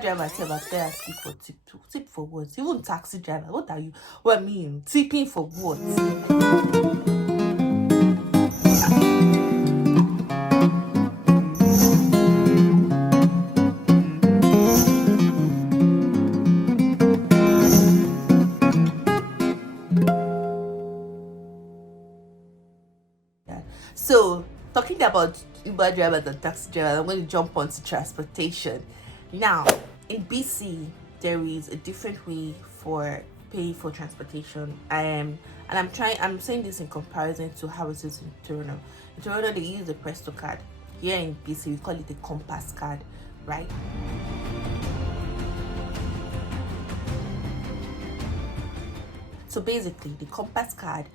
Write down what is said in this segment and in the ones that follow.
Driver said, "I asking for tip. Tip for what? Even taxi driver. What are you? What I mean? Tipping for what?" So, talking about Uber drivers and taxi drivers, I'm going to jump onto transportation. Now, in BC, there is a different way for paying for transportation. And I'm saying this in comparison to how it is in Toronto. In Toronto, they use a Presto card. Here in BC, we call it a Compass card, right? So basically, the Compass card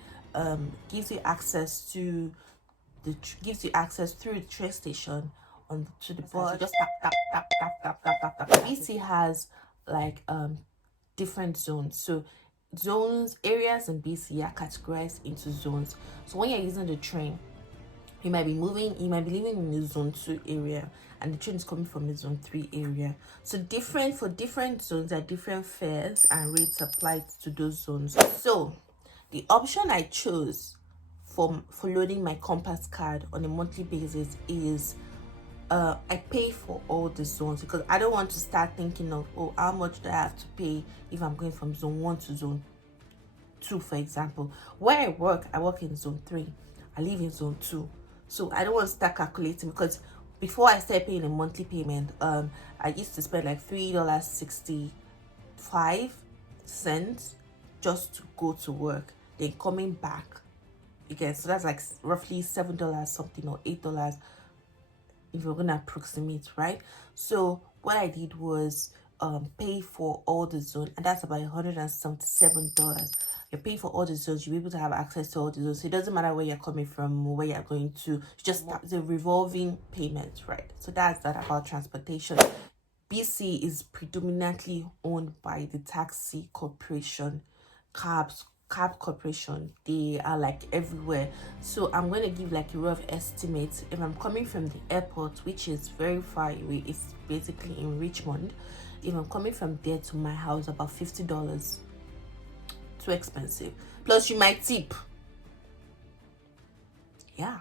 gives you access to through the train station to the bus. You just tap. BC has like different zones. So areas in BC are categorized into zones. So when you're using the train, you might be living in the zone 2 area, and the train is coming from the zone 3 area. So for different zones, there are different fares and rates applied to those zones. So the option I chose for loading my Compass card on a monthly basis is I pay for all the zones, because I don't want to start thinking of, oh, how much do I have to pay if I'm going from zone 1 to zone 2, for example. Where I work in zone 3. I live in zone 2. So I don't want to start calculating, because before I started paying a monthly payment, I used to spend like $3.65 just to go to work. Then coming back again, so that's like roughly $7 something or $8 if you're gonna approximate, right? So what I did was pay for all the zones, and that's about $177. You're paying for all the zones. You'll be able to have access to all the zones. So it doesn't matter where you're coming from or where you're going to. Just the revolving payment, right? So that's that about transportation. BC is predominantly owned by the taxi corporation, cab corporation. They are like everywhere. So I'm going to give like a rough estimate. If I'm coming from the airport, which is very far away, it's basically in Richmond. If I'm coming from there to my house, about $50. Too expensive. Plus you might tip. Yeah.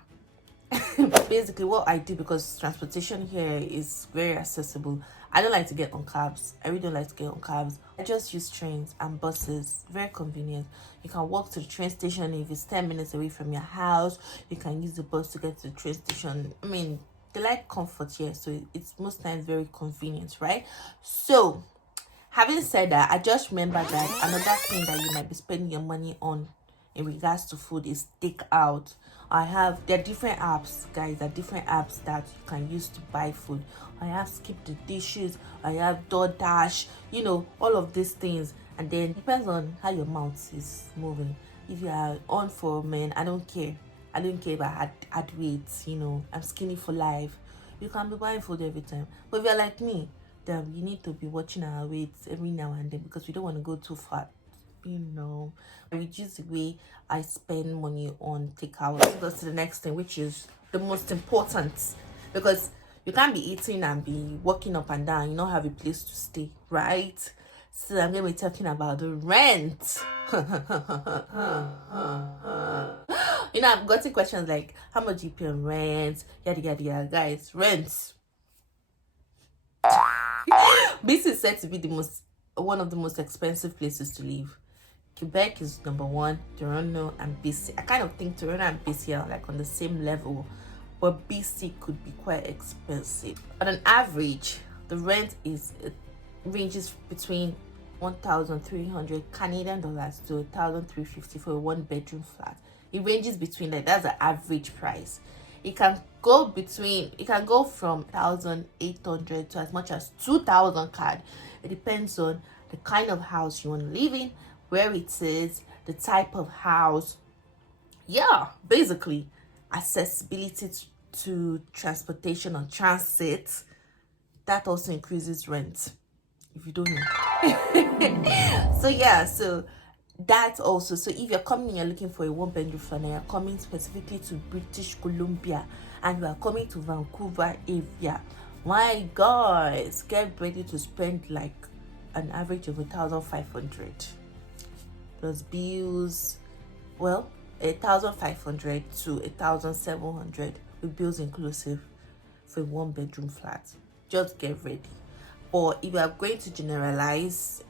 Basically what I do, because transportation here is very accessible, I don't like to get on cabs. I really don't like to get on cabs. I just use trains and buses. Very convenient. You can walk to the train station if it's 10 minutes away from your house. You can use the bus to get to the train station. I mean, they like comfort here, so it's most times very convenient, right? So having said that, I just remember that another thing that you might be spending your money on in regards to food is takeout. There are different apps, guys. There are different apps that you can use to buy food. I have Skip the Dishes, I have DoorDash, all of these things. And then it depends on how your mouth is moving. If you are on for men, I don't care if I add weight, I'm skinny for life. You can be buying food every time. But if you're like me, then you need to be watching our weights every now and then, because we don't want to go too fat. I reduce the way I spend money on takeout. Let's go to the next thing, which is the most important, because you can't be eating and be walking up and down. You don't have a place to stay, right? So I'm going to be talking about the rent. I've gotten questions like, how much do you pay on rent? Yada yada yada. Guys, rent. This is said to be one of the most expensive places to live. Quebec is number 1, Toronto and BC. I kind of think Toronto and BC are like on the same level, but BC could be quite expensive. On an average, the rent ranges between 1,300 Canadian dollars to 1,350 for a 1-bedroom flat. It ranges between that's the average price. It can go from 1,800 to as much as 2,000 CAD. It depends on the kind of house you want to live in, where it is, the type of house. Yeah, basically accessibility to transportation or transit, that also increases rent, if you don't know. So that also, so if you're coming and you're looking for a 1-bedroom flat and you're coming specifically to British Columbia and you are coming to Vancouver area, My guys, get ready to spend like an average of 1,500 plus bills. Well, 1,500 to 1,700 with bills inclusive for a 1-bedroom flat. Just get ready. Or if you are going to generalize,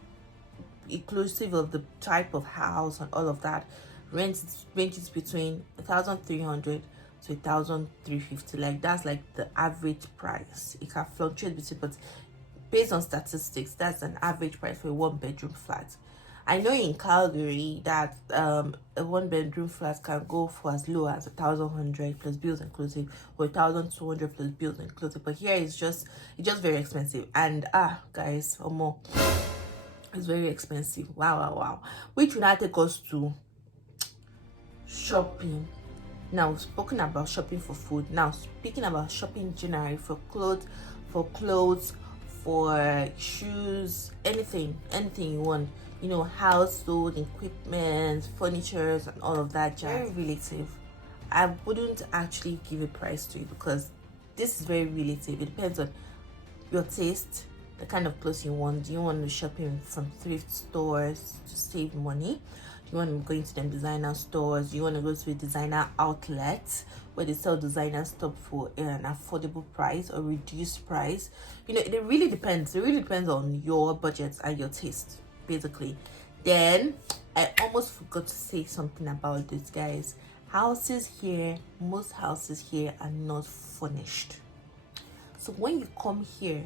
inclusive of the type of house and all of that, rent ranges between 1,300 to 1,350. Like that's like the average price. It can fluctuate between, but based on statistics, that's an average price for a 1-bedroom flat. I know in Calgary that a 1-bedroom flat can go for as low as 1,100 plus bills inclusive, or 1,200 plus bills inclusive. But here it's just very expensive. And guys, or more, it's very expensive. Wow. Which will now take us to shopping. Now, spoken about shopping for food. Now, speaking about shopping generally for clothes, for shoes, anything you want. You know, household equipment, furniture, and all of that jazz. Very relative. I wouldn't actually give a price to it because this is very relative. It depends on your taste, the kind of clothes you want. Do you want to shop in from thrift stores to save money? Do you want to go into them designer stores? Do you want to go to a designer outlet where they sell designer stuff for an affordable price or reduced price? You know, it really depends. It really depends on your budget and your taste, basically. Then I almost forgot to say something about this, guys. Most houses here are not furnished. So when you come here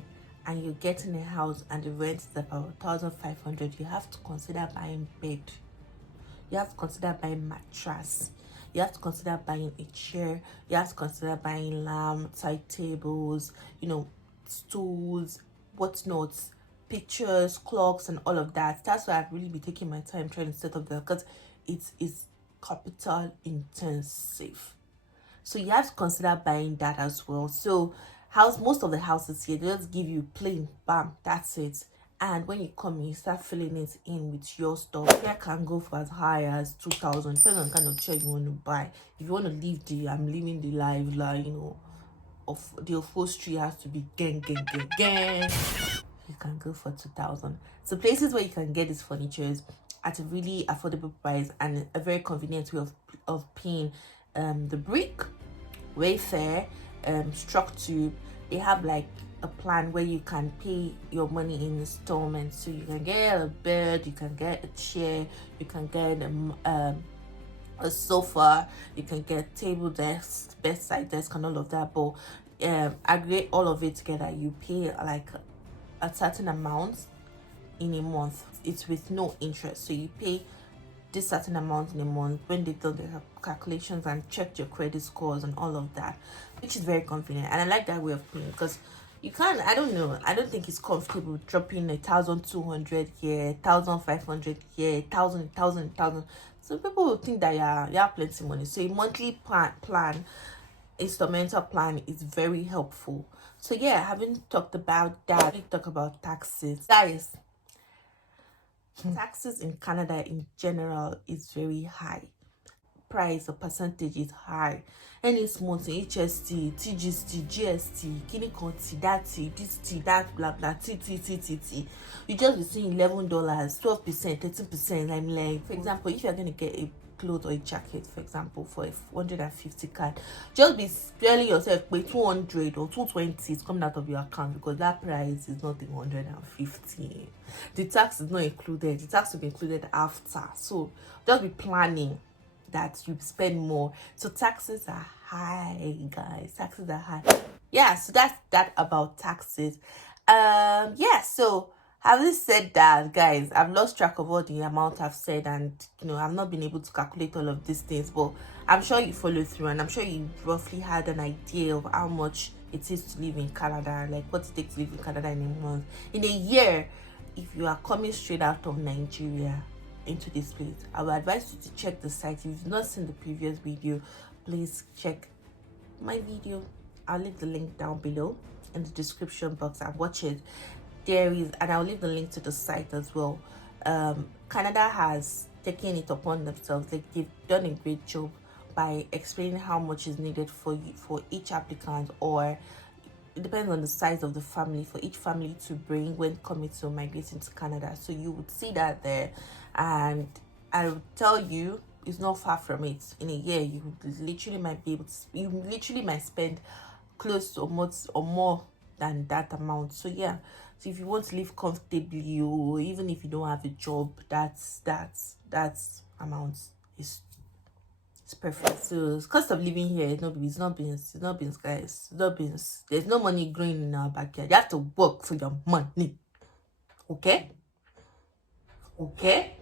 and you're getting a house and the rent is about 1,500, you have to consider buying bed. You have to consider buying mattress. You have to consider buying a chair. You have to consider buying lamp, side tables, you know, stools, whatnots, pictures, clocks, and all of that. That's why I've really been taking my time trying to set up that, because it is capital intensive. So you have to consider buying that as well. So most of the houses here, they just give you plain, bam, that's it. And when you come in, you start filling it in with your stuff. Here can go for as high as 2,000, depending on the kind of chair you want to buy. If you want to live I'm living the life, like, you know, of the upholstery has to be gang. You can go for 2,000. So places where you can get these furnitures at a really affordable price and a very convenient way of paying. The brick, WAYFAIR, STRUCTUBE, they have like a plan where you can pay your money in installments. So you can get a bed, you can get a chair, you can get a sofa, you can get table desks, bedside desk, and all of that. But aggregate all of it together, you pay like a certain amount in a month. It's with no interest. So you pay this certain amount in a month when they do their calculations and check your credit scores and all of that, which is very convenient. And I like that way of paying, because you can't, I don't think it's comfortable dropping 1,200 here, 1,500 here, 1,000. So people will think that you have plenty of money. So a monthly plan, instrumental plan is very helpful. So yeah, having talked about that, we talk about taxes, guys. Taxes in Canada in general is very high. Price or percentage is high. Any small thing, HST, TGST, GST, kini konti, that T, this T, that blah blah, T. You just be seeing $11, 12%, 13%. I'm like, for example, if you're gonna get a clothes or a jacket, for example, for a 150 card, just be sparing yourself pay 200 or 220 is coming out of your account, because that price is not the 150. The tax is not included. The tax will be included after. So just be planning that you spend more. So taxes are high, guys. Taxes are high. Yeah, so that's that about taxes. Yeah, so having said that, guys, I've lost track of all the amount I've said, and you know, I've not been able to calculate all of these things, but I'm sure you follow through, and I'm sure you roughly had an idea of how much it is to live in Canada, like what it takes to live in Canada in a month, in a year. If you are coming straight out of Nigeria into this place, I would advise you to check the site. If you've not seen the previous video, please check my video. I'll leave the link down below in the description box and watch it. There is, and I'll leave the link to the site as well. Canada has taken it upon themselves. Like, they've done a great job by explaining how much is needed for each applicant, or it depends on the size of the family for each family to bring when coming to migrating to Canada. So you would see that there, and I would tell you it's not far from it. In a year, you literally might be able to, you literally might spend close to or more than that amount. So yeah, so if you want to live comfortably, or even if you don't have a job, that's amount is it's perfect. So cost of living here is not beans, guys. It's not beans. There's no money growing in our backyard. You have to work for your money. Okay? Okay?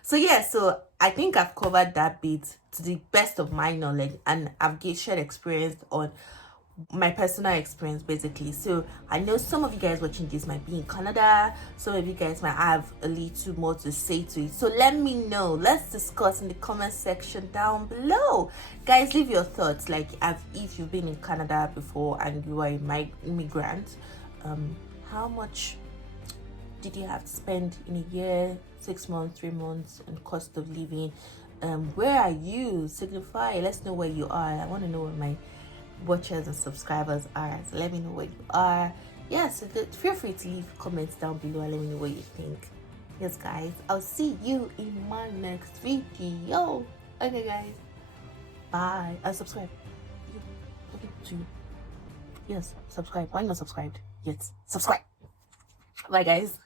So yeah, so I think I've covered that bit to the best of my knowledge, and I've shared experience on my personal experience basically. So I know some of you guys watching this might be in Canada, some of you guys might have a little more to say to it. So let me know, let's discuss in the comment section down below, guys. Leave your thoughts, like if you've been in Canada before and you are a immigrant, how much did you have to spend in a year, 6 months, 3 months, and cost of living? Where are you? Signify, let's know where you are. I want to know where my watchers and subscribers are, so let me know where you are. So feel free to leave comments down below and let me know what you think. Yes guys, I'll see you in my next video. Okay guys, bye. Subscribe. Yes, subscribe. Why not subscribed? Yes, subscribe. Bye guys.